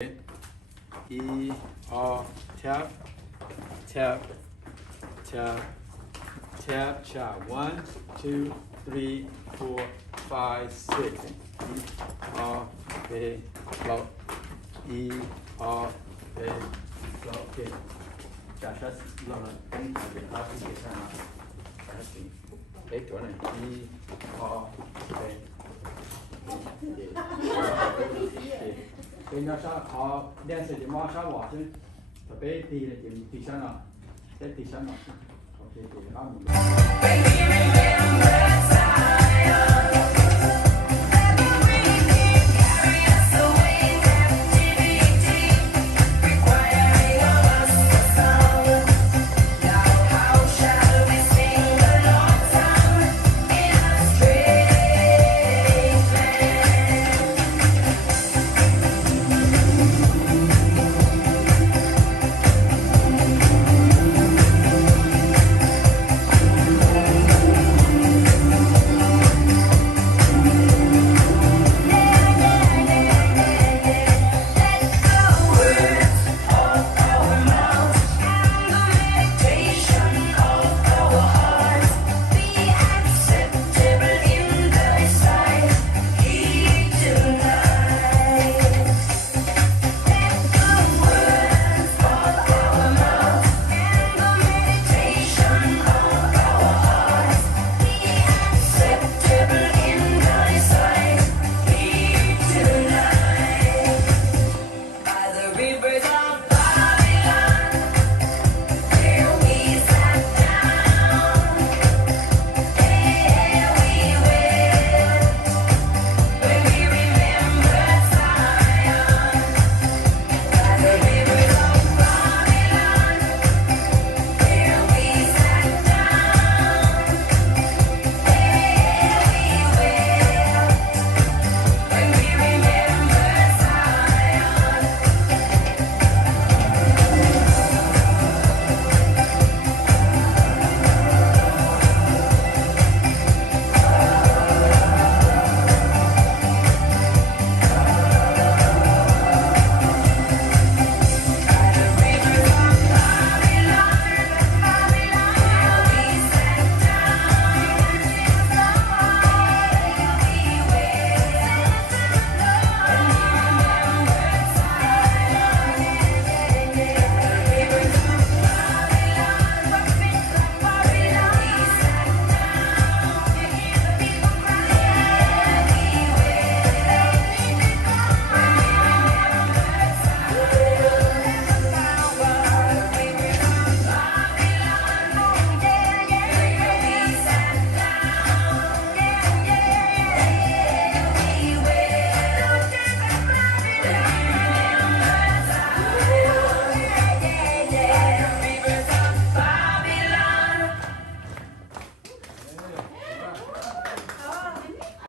1, 2, tap, tap, tap, tap, shot. 1, 2, 3, 4, 5, 6. Okay, float. Okay, float. Okay. Chà sát lần là cũng phải để áp cái sang nào. Cái gì? Cái chỗ này. Okay. Cái nó sao họ đen sẽ điểm hóa sao hóa chứ, tập bé thì là điểm tỷ sao nào, sẽ tỷ sao nào, ok thì